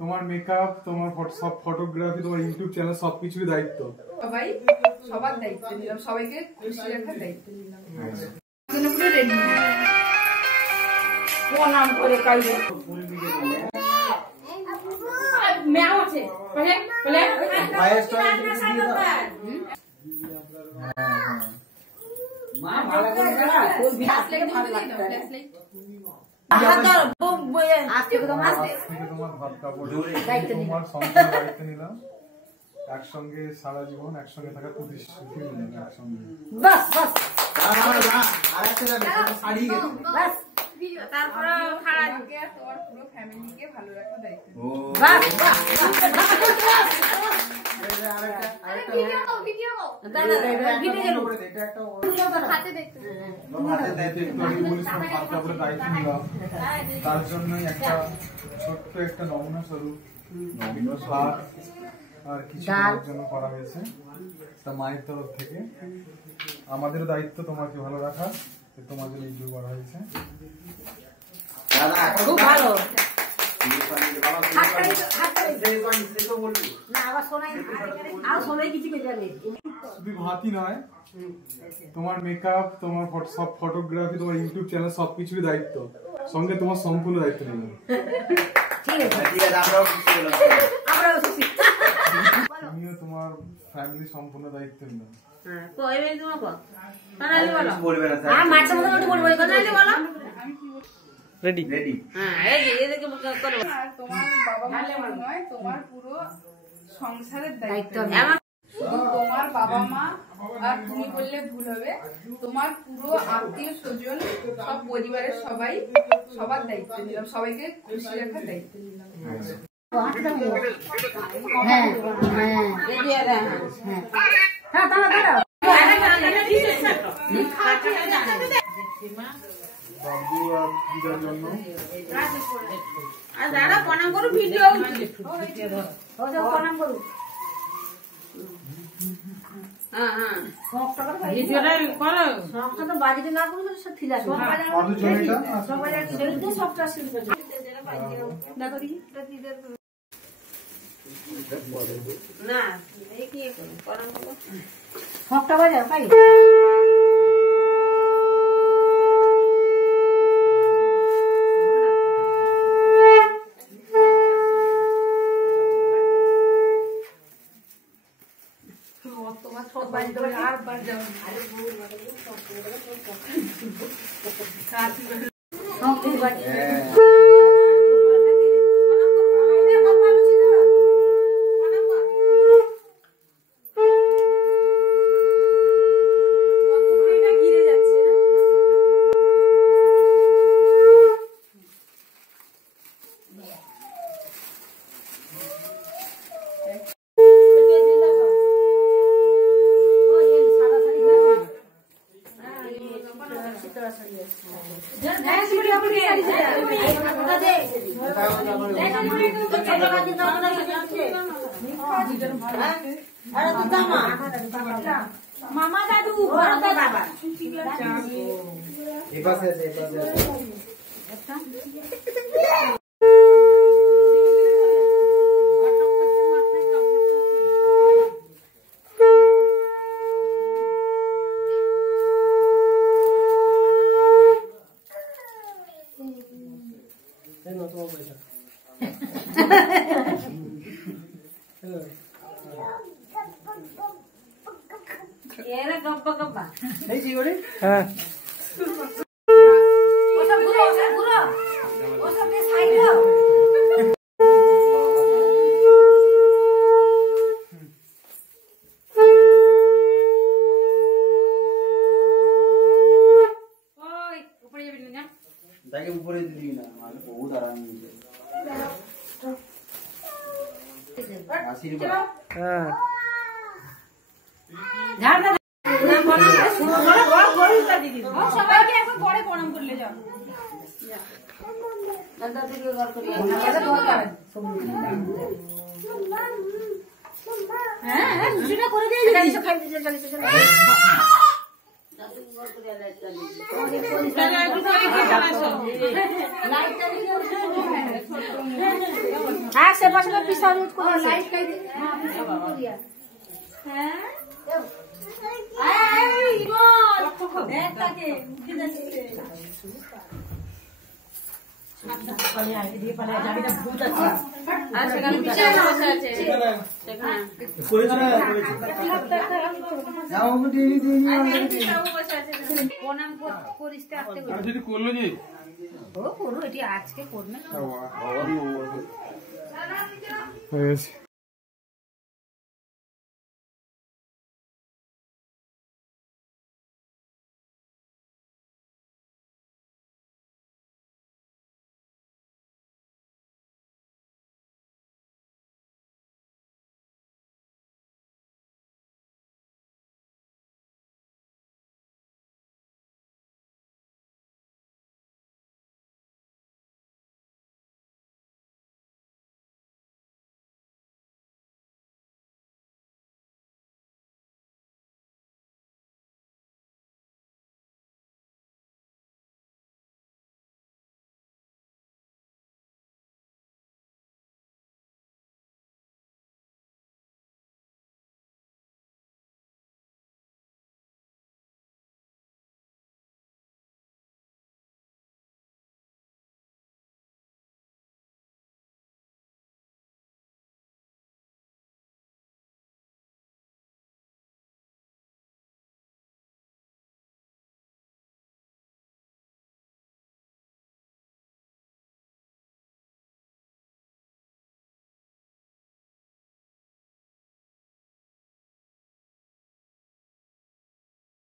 তোমার মেকআপ, তোমার সব ফটোগ্রাফি, তোমার ইউটিউব চ্যানেল সবকিছুরই দায়িত্ব। সবার দায়িত্ব নিলাম, সবাইকে খুশি রাখার দায়িত্ব নিলাম। প্রণাম করে কাইলে মেও আছে বলে বলে মা ভালো করে দাঁড়া ফুল ভিয়াস লেগে ভালো লাগতো আজকে তোমার ভাত কাপড় তোমার সম্পূর্ণ দায়িত্ব নিলাম। একসঙ্গে সারা জীবন একসঙ্গে থাকার প্রতিশ্রুতি নিলাম একসঙ্গে। বাস বাস আর একটা শাড়ি গেছে বাস। তারপরে খালাকে আর তোমার পুরো ফ্যামিলিকে ভালো রাখার দায়িত্ব। বাস বাস ভিডিও দাদা ভিডিও এটা একটা হাতে দেখতে হাতে দায়িত্ব বলিস না ভাত কাপড়ের দায়িত্ব নিলাম। তার জন্যই একটা ছোট্ট একটা নমুনা স্বরূপ ভাত আর কিছু জন্য করা হয়েছে তা মায়ের তরফ থেকে। আমাদের দায়িত্ব তোমাকে ভালো রাখা, তোমার জন্য ইনজয় করা হয়েছে। খুব ভালো শুধু ভাতই নয়, তোমার মেকআপ, তোমার সব ফটোগ্রাফি, তোমার ইউটিউব চ্যানেল সবকিছুরই দায়িত্ব, সঙ্গে তোমার সম্পূর্ণ দায়িত্ব নিলাম। তুমিও তোমার ফ্যামিলি সম্পূর্ণ দায়িত্ব নিলাম। রেডি রেডি তোমার বাবা মা নয়, তোমার পুরো সংসারের দায়িত্ব। তোমার বাবা মা আর তুমি বললে ভুল হবে, তোমার পুরো আত্মীয় স্বজন সব পরিবারের সবাই সবার দায়িত্ব নিলাম, সবাইকে খুশি রাখার দায়িত্ব নিলাম। বাবু আর পূজার জন্য দাদা প্রণাম করু, ভিডিও প্রণাম করু। সবটা বাজা পাই মামা দাদু বাবা উপরে দিবি না, বহুত আরাম মিলবে। আশীর্বাদ হ্যাঁ সবাইকে এখন পরে প্রণাম করলে যাও। হ্যাঁ করে দিয়ে হ্যাঁ সে পাশে পিছন যদি করলো যে ও করো এটি আজকে করবে হয়েছে